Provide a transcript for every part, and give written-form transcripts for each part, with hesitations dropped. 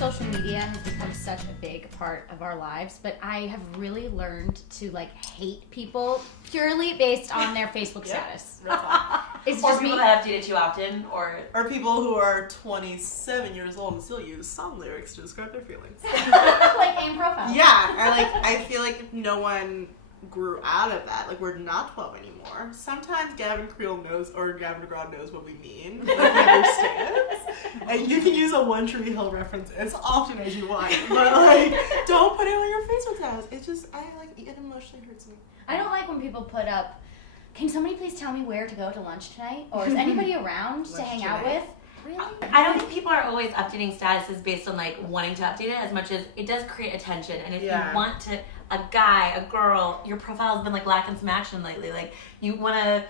social media has become such a big part of our lives, but I have really learned to like hate people purely based on their Facebook status. Real talk. It's Or just people me. that update it too often, or people who are 27 years old and still use some lyrics to describe their feelings. Like aim profile. Yeah, or like I feel like no one grew out of that. Like we're not 12 anymore. Sometimes Gavin Creel knows, or Gavin DeGraw knows what we mean. Like he understands. And you can use a One Tree Hill reference as often as you want, but like don't put it on your Facebook status. It just it emotionally hurts me. I don't like when people put up, can somebody please tell me where to go to lunch tonight? Or is anybody around to hang out with? Really? I don't think people are always updating statuses based on like wanting to update it as much as it does create attention. And if you want to, a guy, a girl, your profile has been like lacking some action lately. Like you want to,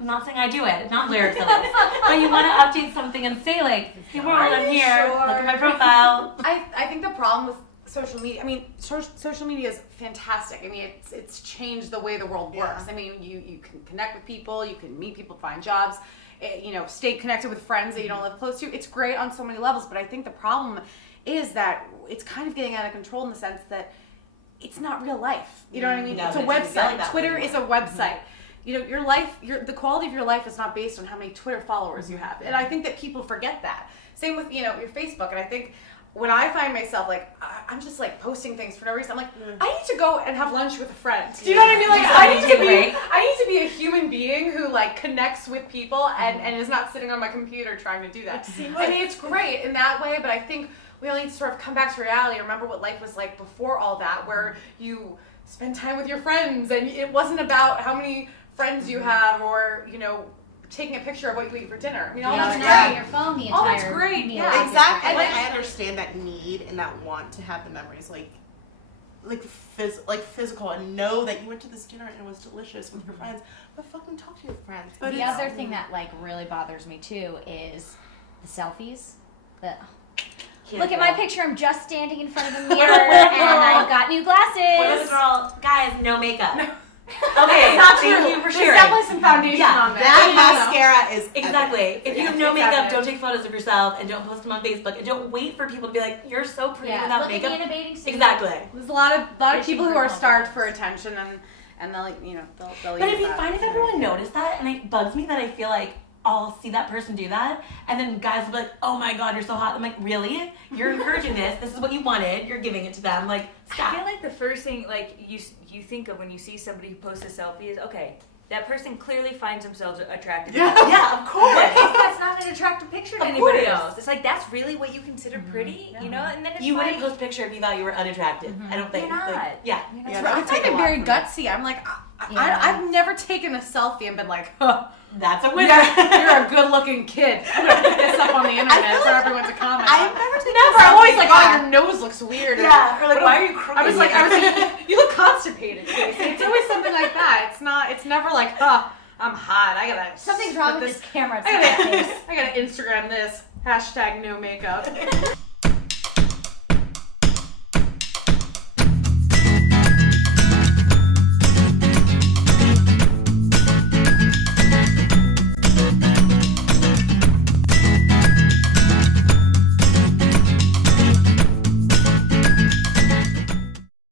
I'm not saying I do it, not lyrics of it, but you want to update something and say like, hey world, I'm here, look at my profile. I think the problem with social media, I mean, social media is fantastic. I mean, it's changed the way the world works. I mean, you can connect with people, you can meet people, find jobs, stay connected with friends that you don't live close to. It's great on so many levels, but I think the problem is that it's kind of getting out of control in the sense that it's not real life. You know what I mean? No, it's a it's website. really Twitter is a website. You know, your life, the quality of your life is not based on how many Twitter followers you have. And I think that people forget that. Same with, your Facebook. And I think when I find myself, like, I'm just, like, posting things for no reason, I'm like, I need to go and have lunch with a friend. Do you know what I mean? Like, I need to be a human being who, like, connects with people and is not sitting on my computer trying to do that. I mean, it's great in that way, but I think we all need to sort of come back to reality and remember what life was like before all that, where you spend time with your friends, and it wasn't about how many friends you have or, taking a picture of what you eat for dinner. I mean, all that's not great. on your phone the entire All that's great. meal. Yeah, Exactly. And I understand that need and that want to have the memories, like physical, and know that you went to this dinner and it was delicious with your friends. But fucking talk to your friends. But the other thing that like really bothers me too is the selfies. Look at my picture. I'm just standing in front of a mirror and I've got new glasses. What is a girl? Guys, no makeup. No. Okay, Not thank true. you for There's sharing. definitely some foundation on That mascara is Exactly. If you have no it's makeup, evident. don't take photos of yourself and don't post them on Facebook and don't wait for people to be like, you're so pretty Yeah, without look makeup. at me in a bathing suit. Exactly. There's a lot of Fishing people who for are starved compliments. for attention and they'll they'll But use if you that. find if everyone noticed that, and it bugs me that I feel like I'll see that person do that, and then guys will be like, oh my god, you're so hot. I'm like, really? You're encouraging this. This is what you wanted. You're giving it to them. Like, stop. I feel like the first thing like you think of when you see somebody who posts a selfie is, okay, that person clearly finds themselves attractive. Yeah, of course. That's not an attractive picture to Of anybody course. else. It's like, that's really what you consider pretty, And then it's You like, wouldn't post a picture if you thought you were unattractive. I don't think. You're not. Like, yeah. I find it very gutsy. I'm like, I've never taken a selfie and been like, huh, That's a winner. you're a good-looking kid. I'm gonna put this up on the internet for everyone to comment. I've never taken I'm always like, oh, your nose looks weird. Yeah. Or like, why are you crooked? I was like, you look constipated, Casey. It's always something like that. It's never like, huh, I'm hot. I gotta. Something's wrong with this camera. It's I not my face. gotta Instagram this. #no makeup.